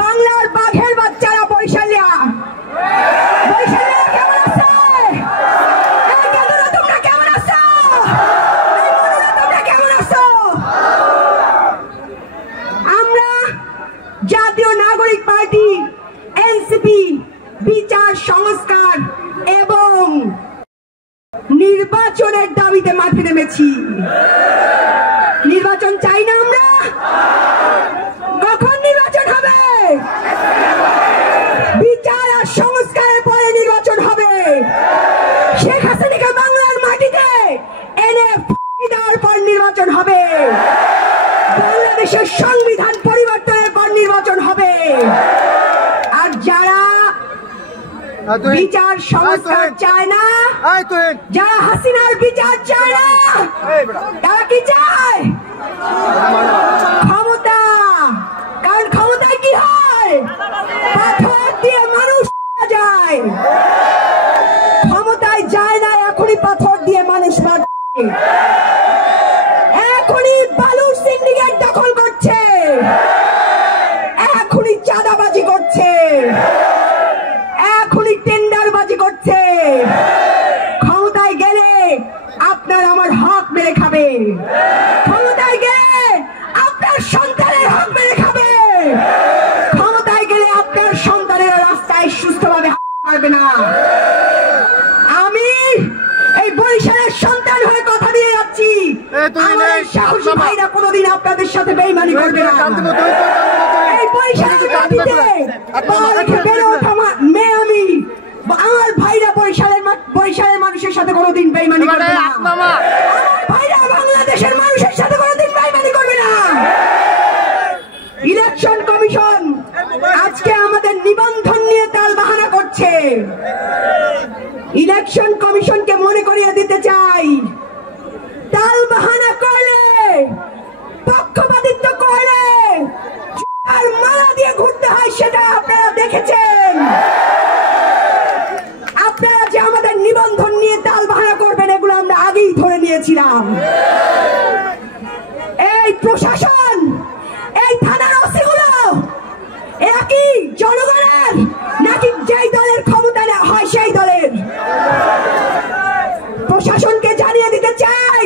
বাংলার বাঘের বাচ্চারা বৈশালিয়া কেমন আছে? তোমরা কেমন আছো? তোমরা কেমন আছো? আমরা জাতীয় নাগরিক পার্টি এনসিপি বিচার সংস্কার এবং নির্বাচনের দাবিতে মাঠে নেমেছি। নির্বাচন চাই না আমরা? কখন নির্বাচন হবে? বিচার আর সংস্কারের পরে নির্বাচন হবে। শেখ হাসিনাকে বাংলার মাটিতে এনে দেওয়ার পর নির্বাচন হবে। বাংলাদেশের সংবিধান পরিবর্তনের পর নির্বাচন হবে। আর যারা বিচার সংস্কার চায় না, যারা হাসিনার বিচার চায় না, তারা কি চায়? ক্ষমতা। কারণ ক্ষমতায় কি হয়? পাথর দিয়ে মানুষ যায়। ক্ষমতায় যায় না, এখনই পাথর দিয়ে মানুষ মারছে। এখনই বালুর সিন্ডিকেট দখল করছে, এখনই চাঁদাবাজি করছে, এখনই টেন্ডারবাজি করছে। ক্ষমতায় গেলে আপনার আমার হক মেরে খাবে। ক্ষমতায় গেলে আপনার সন্তানের হক মেরে খাবে। ক্ষমতায় গেলে আপনার সন্তানের রাস্তায় সুস্থভাবে পারবে না। আমি এই বরিশালের সন্তান হয়ে কথা দিয়ে যাচ্ছি, আমাদের সাহসী ভাইরা কোনোদিন আপনাদের সাথে বেইমানি করবে না। এই বরিশালের মাটিতে বেড়ে ওঠা মেয়ে আমি, আমার ভাইরা বরিশালের মানুষের সাথে কোনোদিন বেইমানি করবে না। আমার ভাইরা বাংলাদেশের মানুষের সাথে কোনোদিন বেইমানি করবে না। ইলেকশন কমিশন আজকে আমাদের নিবন্ধন নিয়ে তালবাহানা করছে। ইলেকশন কমিশনকে মনে করিয়ে দিতে চাই, তালবাহানা করলে, পক্ষপাতিত্ব করলে আর মালা দিয়ে ঘুরতে হয়, সেটা আপনারা দেখেছেন। আপনারা যে আমাদের নিবন্ধন নিয়ে তালবাহানা করবেন, এগুলো আমরা আগেই ধরে নিয়েছিলাম। এই প্রশাসন, এই থানার ওসিগুলো এরা কি জনগণের নাকি যেই দলের ক্ষমতা হয় সেই দলের? প্রশাসনকে জানিয়ে দিতে চাই,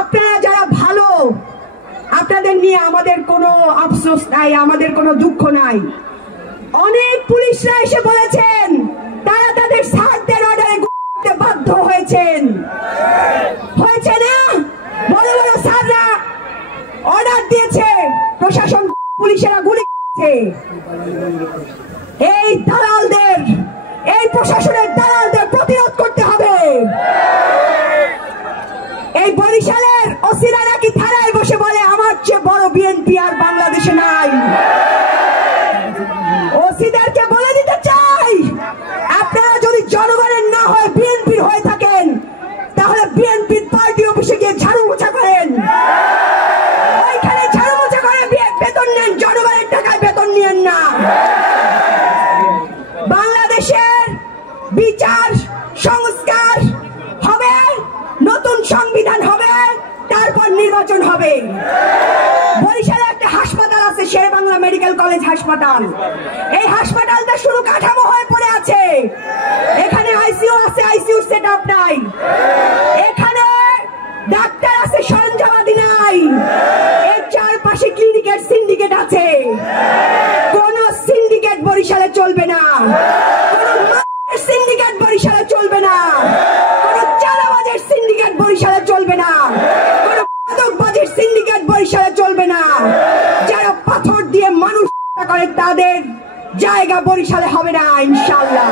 আপনারা যারা ভালো, আপনাদের নিয়ে আমাদের কোনো আফসোস নাই, আমাদের কোনো দুঃখ নাই। অনেক পুলিশরা এসে বলেছেন তারা তাদের স্যারদের অর্ডারে করতে বাধ্য হয়েছেন। হয়েছে না? বড় বড় স্যাররা অর্ডার দিয়েছে, প্রশাসন পুলিশেরা গুলি করেছে। এই দালালদের, এই প্রশাসনের দালালদের প্রতিরোধ করতে হবে। এই বরিশালের ওসিরা নাকি থানায় বসে বলে আমার চেয়ে বড় বিএনপি আর বাংলাদেশে নাই। ওসিদেরকে বলে দিতে চাই, আপনারা যদি জনগণের না হয় বিএনপির হয়ে থাকেন, তাহলে বিএনপির পার্টি অফিসে গিয়ে ঝাড়ু মোছা করেন। ওইখানে ঝাড়ু মোছা করে বেতন নেন, জনগণের টাকায় বেতন নিয়েন না। বাংলাদেশের বিচার সংস্কার হবে, নতুন সংবিধান হবে, তারপর নির্বাচন হবে। বরিশালে একটা হাসপাতাল আছে, শেরে বাংলা মেডিকেল কলেজ হাসপাতাল। এই হাসপাতালটা শুধু কাঠামো হয়ে পড়ে আছে। এখানে আইসিইউ আছে, আইসিইউ সেটআপ নাই। এখানে ডাক্তার আছে, সরঞ্জামাদি নাই। এর চারপাশে ক্লিনিকের সিন্ডিকেট আছে। কোন সিন্ডিকেট বরিশালে চলবে না, কোন সিন্ডিকেট বরিশালে চলবে না, কোন চাঁদাবাজের সিন্ডিকেট বরিশালে চলবে না, কোন মাদকবাজের সিন্ডিকেট বরিশালে চলবে না। যারা পাথর দিয়ে মানুষ করে তাদের জায়গা বরিশালে হবে না ইনশাআল্লাহ।